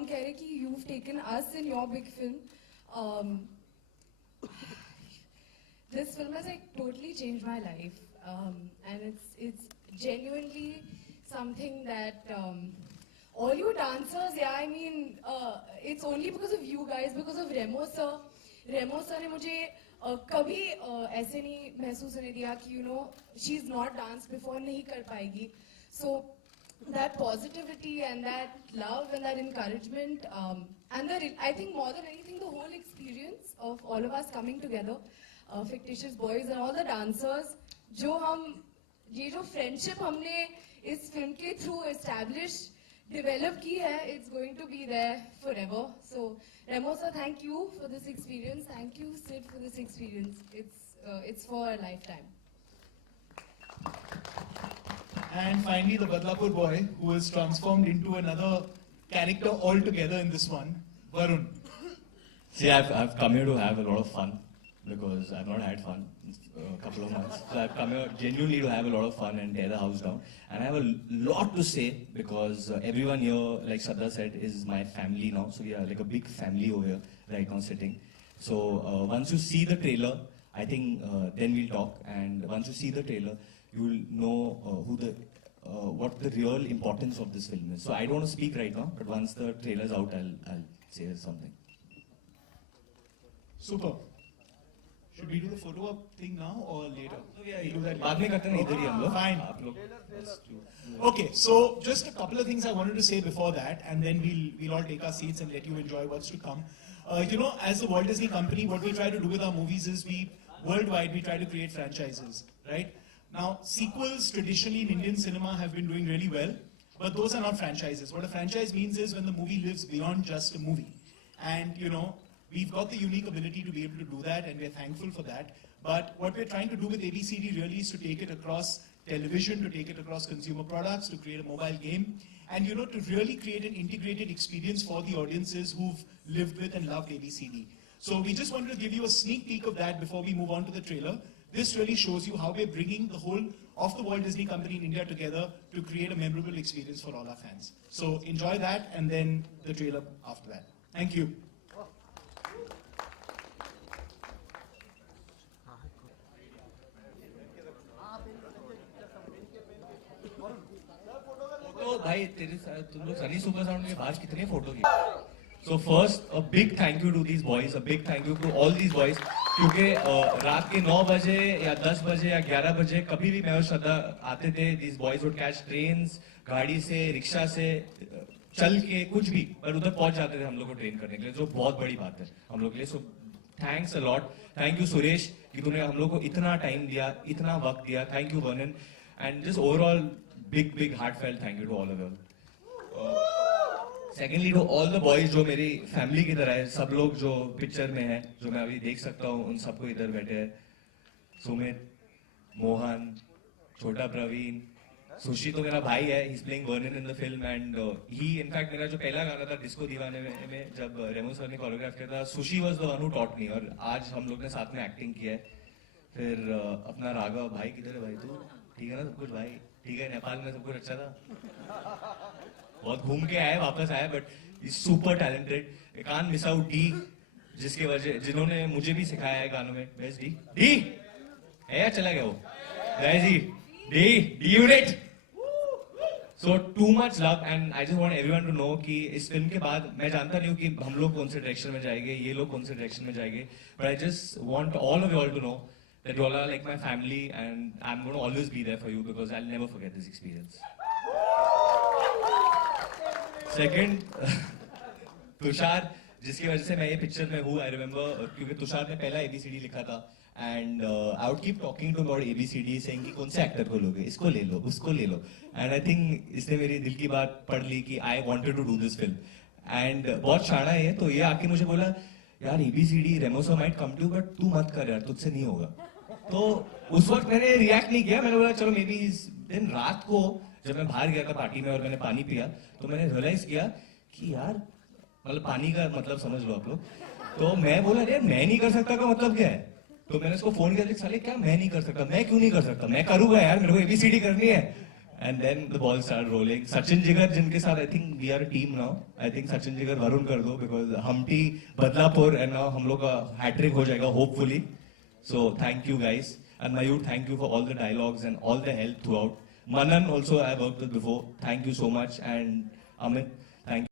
हम कह रहे कि you've taken us in your big film. This film has like totally changed my life, and it's genuinely something that all you dancers, yeah, I mean, it's only because of you guys, because of Remo sir. Remo sir ने मुझे कभी ऐसे नहीं महसूस होने दिया कि you know she's not danced before, नहीं कर पाएगी. So that positivity and that love and that encouragement, and I think more than anything the whole experience of all of us coming together, fictitious boys and all the dancers, ये जो friendship हमने इस film के through establish develop की है, it's going to be there forever. So Remo sir, thank you for this experience. Thank you Sid for this experience. It's for a lifetime. And finally, the Badlapur boy, who is transformed into another character altogether in this one, Varun. See, I've come here to have a lot of fun because I've not had fun in a couple of months. So I've come here genuinely to have a lot of fun and tear the house down. And I have a lot to say because everyone here, like Shraddha said, is my family now. So we are like a big family over here right now sitting. So once you see the trailer, I think then we'll talk. And once you see the trailer, you will know what the real importance of this film is. So I don't want to speak right now, but once the trailer's out, I'll say something. Super. Should we do the photo op thing now or later? We'll do that. बाद में करते हैं इधर ही हम लोग. Fine. आप लोग. Okay, so just a couple of things I wanted to say before that, and then we'll all take our seats and let you enjoy what's to come. You know, as the Walt Disney Company, what we try to do with our movies is worldwide we try to create franchises, right? Now, sequels traditionally in Indian cinema have been doing really well, but those are not franchises. What a franchise means is when the movie lives beyond just a movie. And, you know, we've got the unique ability to be able to do that, and we're thankful for that. But what we're trying to do with ABCD really is to take it across television, to take it across consumer products, to create a mobile game, and, you know, to really create an integrated experience for the audiences who've lived with and loved ABCD. So we just wanted to give you a sneak peek of that before we move on to the trailer. This really shows you how we're bringing the whole of the Walt Disney Company in India together to create a memorable experience for all our fans. So enjoy that and then the trailer after that. Thank you. तो भाई तुम लोग Sunny super sound के बाहर कितने photo की? So first, a big thank you to these boys, a big thank you to all these boys, क्योंकि रात के 9 बजे या 10 बजे या 11 बजे कभी भी मैं और श्रद्धा आते थे, these boys would catch trains, गाड़ी से, रिक्शा से, चल के कुछ भी, पर उधर पहुंच जाते थे हम लोग को ट्रेन करने के लिए, जो बहुत बड़ी बात है हम लोग के लिए. So thanks a lot, thank you Suresh कि तूने हम लोग को इतना टाइम दिया, इतना वक्त दिया, thank you Vernon, and just overall big heartfelt thank you to all of you. Secondly, to all the boys जो मेरी फैमिली की तरह है, सब लोग जो पिक्चर में हैं, जो मैं अभी देख सकता हूँ, उन सबको इधर बैठे हैं, सुमित, मोहन, छोटा प्रवीण, सुशी तो मेरा भाई है, he's playing Vernon in the film and he in fact मेरा जो पहला गाना था डिस्को दीवाने में जब रेमो सर ने कोरियोग्राफ किया था, sushi was the one who taught me और आज हम लोग ने साथ में एक्टिंग किया है. फिर अपना राघव भाई किधर है भाई तू? ठीक है ना सब कुछ भाई? ठीक है, नेपाल में सब कुछ अच्छा था? बहुत घूम के आए, वापस आए, बट इज सुपर टैलेंटेड. कान मिस आउट डी, जिसके वजह जिन्होंने मुझे भी सिखाया है गानों में. बेस डी डी है या चला गया वो? D D unit. So too much love and I just want everyone to know कि इस फिल्म के बाद मैं जानता नहीं हूँ कि हम लोग कौन से डायरेक्शन में जाएंगे, ये लोग कौन से डायरेक्शन में जाएंगे, but I just want all of you all to know that you all are like my family and I'm going to always be there for you because I'll never forget this experience. Second, Tushar, जिसकी वजह से मैं ये picture में हूँ, I remember क्योंकि तुषार ने पहला ABCD लिखा था and I would keep talking to about ABCD saying कि कौन से एक्टर को लोगे, इसको ले लो, उसको ले लो, and I think इसने मेरी दिल की बात पढ़ ली कि I wanted to do this film and बहुत शाना है, तो ये आके मुझे बोला यार ABCD Remo sir might come to you but तू मत कर यार, तुझसे नहीं होगा. तो उस वक्त मैंने रिएक्ट नहीं किया, मैंने बोला चलो मे बी दिन रात को जब मैं बाहर गया था पार्टी में और मैंने पानी पिया तो मैंने रियलाइज किया कि यार मतलब पानी का मतलब समझ लो आप लोग. तो मैं बोला यार मैं नहीं कर सकता का मतलब क्या है? तो मैंने उसको फोन किया, साले क्या मैं नहीं कर सकता, मैं क्यों नहीं कर सकता, मैं करूंगा यार, मेरे को ABCD करनी है. and then the ball started rolling. Sachin Jigar, जिनके साथ I think we are a team now. I think Sachin Jigar Varun कर दो because Humpty, Badlapur and now हम लोग का hat-trick हो जाएगा hopefully. So thank you guys. And Mayur, thank you for all the dialogues and all the help throughout. Manan also I worked with before. Thank you so much. And Amit, thank you.